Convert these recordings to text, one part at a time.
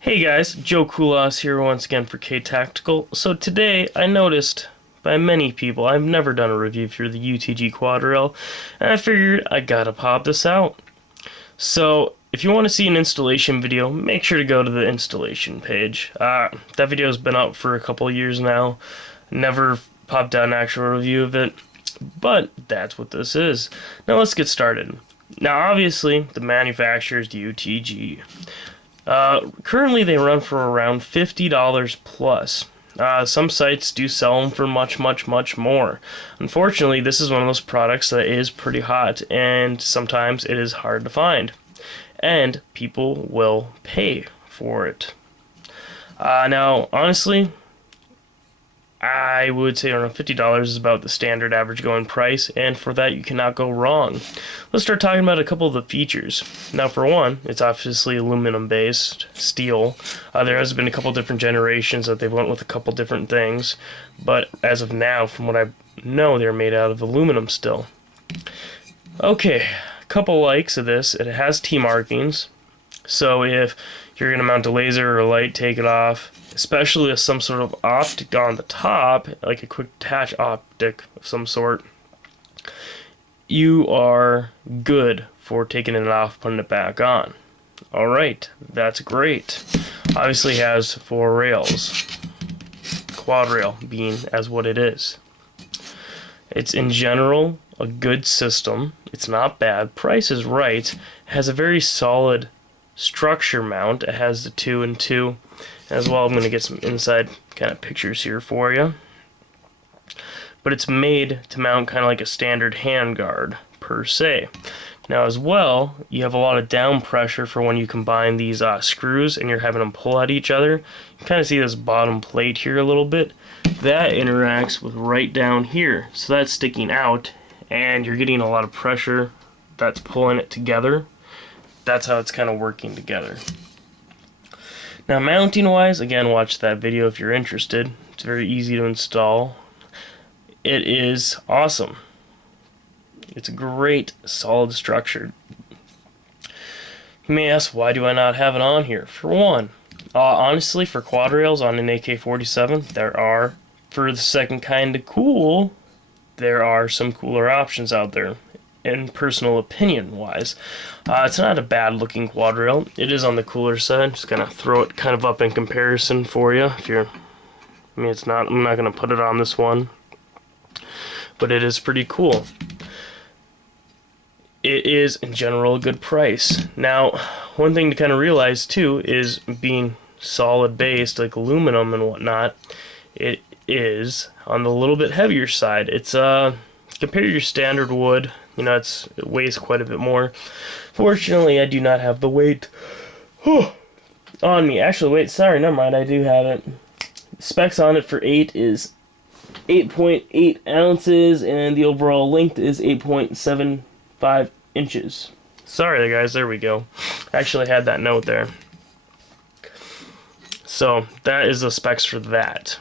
Hey guys, Joe Kulas here once again for K Tactical. So today I noticed by many people I've never done a review for the UTG quad rail, and I figured I gotta pop this out. So if you want to see an installation video, make sure to go to the installation page. That video's been up for a couple years now. Never popped out an actual review of it, but that's what this is. Now let's get started. Now obviously the manufacturer is the UTG. Currently they run for around $50 plus. Some sites do sell them for much more. Unfortunately, this is one of those products that is pretty hot, and sometimes it is hard to find. And people will pay for it. Now, honestly, I would say around $50 is about the standard average going price, and for that you cannot go wrong. Let's start talking about a couple of the features. Now for one, it's obviously aluminum based, steel. There has been a couple different generations that they've went with a couple different things, but as of now, from what I know, they're made out of aluminum still. Okay, a couple likes of this. It has T markings, so if you're going to mount a laser or a light, take it off. Especially with some sort of optic on the top, like a quick attach optic of some sort, you are good for taking it off, putting it back on. Alright, that's great. Obviously has 4 rails, quad rail being as what it is. It's in general a good system. It's not bad. Price is right. It has a very solid structure mount. It has the 2 and 2. As well, I'm going to get some inside kind of pictures here for you. But it's made to mount kind of like a standard handguard, per se. Now as well, you have a lot of down pressure for when you combine these screws and you're having them pull at each other. You kind of see this bottom plate here a little bit. That interacts with right down here. So that's sticking out, and you're getting a lot of pressure that's pulling it together. That's how it's kind of working together. Now mounting wise, again, watch that video if you're interested. It's very easy to install. It is awesome. It's a great solid structure. You may ask, why do I not have it on here? For one, honestly, for quad rails on an AK-47, there are, for the second kind of cool, there are some cooler options out there. In personal opinion wise, it's not a bad looking quad rail. It is on the cooler side. Just gonna throw it kind of up in comparison for you. If you're, I mean, it's not. I'm not gonna put it on this one, but it is pretty cool. It is in general a good price. Now, one thing to kind of realize too is being solid based like aluminum and whatnot. It is on the little bit heavier side. It's compared to your standard wood. You know, it weighs quite a bit more. Fortunately, I do not have the weight on me. Actually, wait, sorry, never mind, I do have it. Specs on it for 8 is 8.8 ounces, and the overall length is 8.75 inches. Sorry, guys, there we go. I actually had that note there. So, that is the specs for that.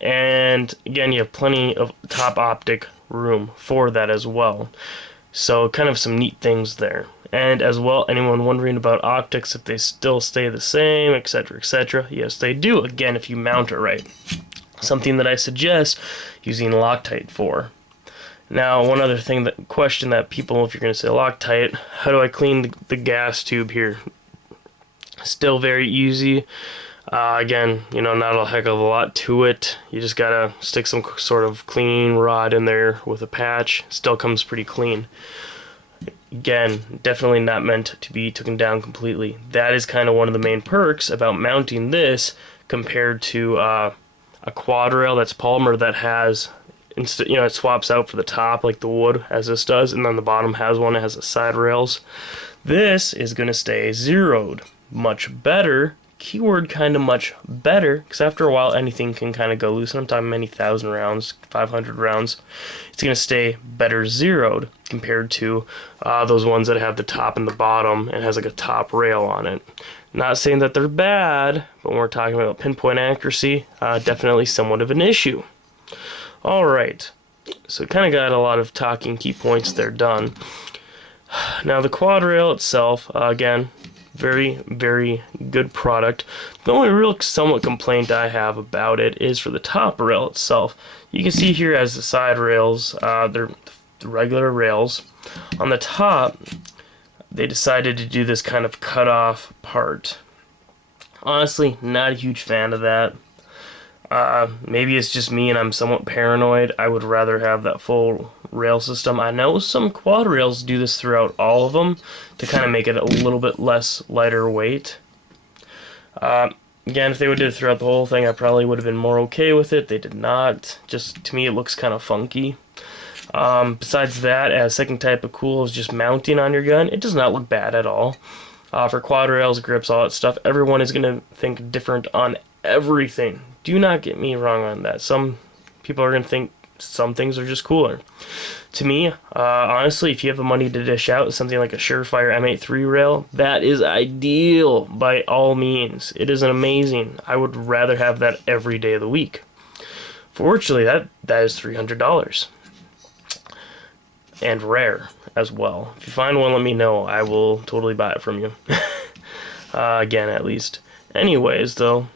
And, again, you have plenty of top optic room for that as well. So kind of some neat things there. And as well, anyone wondering about optics, if they still stay the same, etc, etc, yes they do, again, if you mount it right. Something that I suggest using Loctite for. Now, one other thing, that question that people, if you're going to say Loctite, how do I clean the gas tube here? Still very easy. Again, you know, not a heck of a lot to it. You just gotta stick some sort of cleaning rod in there with a patch. Still comes pretty clean. Again, definitely not meant to be taken down completely. That is kind of one of the main perks about mounting this compared to a quad rail that's polymer that has, you know, it swaps out for the top like the wood as this does, and then the bottom has one that has the side rails. This is gonna stay zeroed much better. Keyword kind of much better, because after a while anything can kind of go loose, and I'm talking many thousand rounds, 500 rounds. It's going to stay better zeroed compared to those ones that have the top and the bottom and has like a top rail on it. Not saying that they're bad, but when we're talking about pinpoint accuracy, definitely somewhat of an issue. Alright, so kind of got a lot of talking key points there done. Now the quad rail itself, again, Very, very good product. The only real somewhat complaint I have about it is for the top rail itself. You can see here as the side rails, they're the regular rails. On the top, they decided to do this kind of cut off part. Honestly, not a huge fan of that. Maybe it's just me and I'm somewhat paranoid. I would rather have that full rail system. I know some quad rails do this throughout all of them to kind of make it a little bit less lighter weight. Again, if they would have did it throughout the whole thing, I probably would have been more okay with it. They did not. Just to me, it looks kind of funky. Besides that, as second type of cool is just mounting on your gun. It does not look bad at all. For quad rails, grips, all that stuff, everyone is going to think different on everything. Do not get me wrong on that. Some people are going to think some things are just cooler. To me, honestly, if you have the money to dish out something like a Surefire M83 rail, that is ideal by all means. It is amazing. I would rather have that every day of the week. Fortunately, that is $300. And rare as well. If you find one, let me know. I will totally buy it from you. Again, at least. Anyways, though,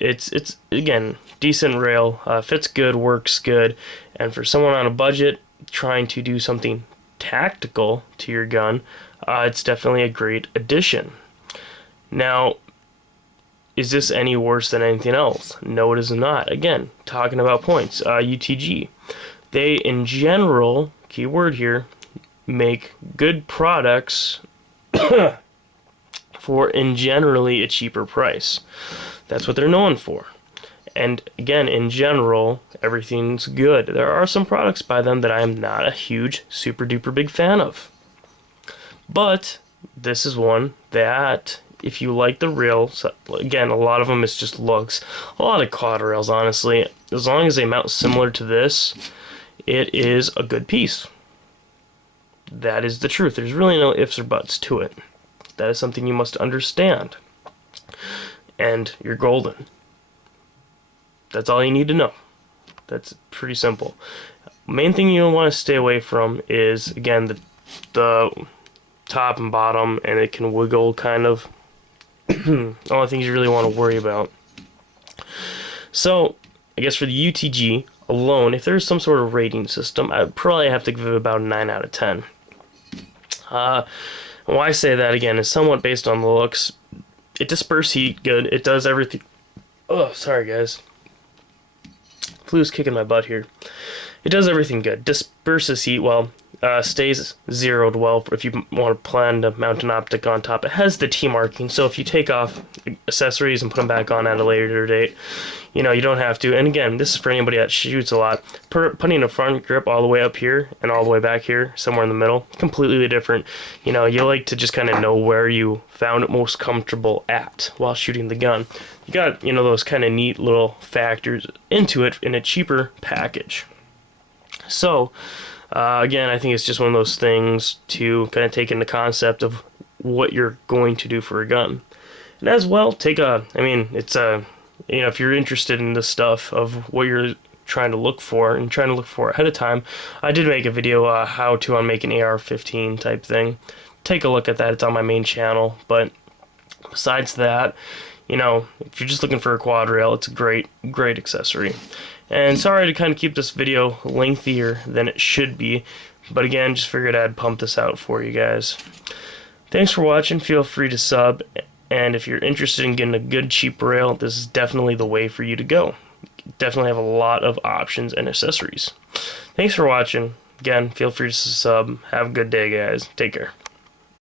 it's again decent rail, fits good, works good, and for someone on a budget trying to do something tactical to your gun, it's definitely a great addition. Now, is this any worse than anything else? No, it is not. Again, talking about points, UTG. They, in general, keyword here, make good products for, in generally, a cheaper price. That's what they're known for. And again, in general, everything's good. There are some products by them that I am not a huge, super duper big fan of. But this is one that, if you like the rails, again, a lot of them is just looks. A lot of quad rails, honestly, as long as they mount similar to this, it is a good piece. That is the truth. There's really no ifs or buts to it. That is something you must understand. And you're golden. That's all you need to know. That's pretty simple. Main thing you want to stay away from is, again, the top and bottom, and it can wiggle kind of. Only things you really want to worry about. So, I guess for the UTG alone, if there's some sort of rating system, I would probably have to give it about a 9 out of 10. Why I say that, again, is somewhat based on the looks. It disperses heat good. It does everything. Oh, sorry, guys. Flu's kicking my butt here. It does everything good. Disperses heat well. Stays zeroed well if you want to plan to mount an optic on top. It has the T marking, so if you take off accessories and put them back on at a later date, you don't have to. And again, this is for anybody that shoots a lot. Putting a front grip all the way up here and all the way back here, somewhere in the middle, completely different. You like to just kind of know where you found it most comfortable at while shooting the gun. You got, those kind of neat little factors into it in a cheaper package. So, again, I think it's just one of those things to kind of take in the concept of what you're going to do for a gun. And as well, if you're interested in this stuff of what you're trying to look for and trying to look for ahead of time, I did make a video how to on make an AR-15 type thing. Take a look at that. It's on my main channel. But besides that, if you're just looking for a quad rail, it's a great accessory. And sorry to kind of keep this video lengthier than it should be, but again, just figured I'd pump this out for you guys. Thanks for watching. Feel free to sub, and if you're interested in getting a good cheap rail, this is definitely the way for you to go. Definitely have a lot of options and accessories. Thanks for watching. Again, feel free to sub. Have a good day, guys. Take care.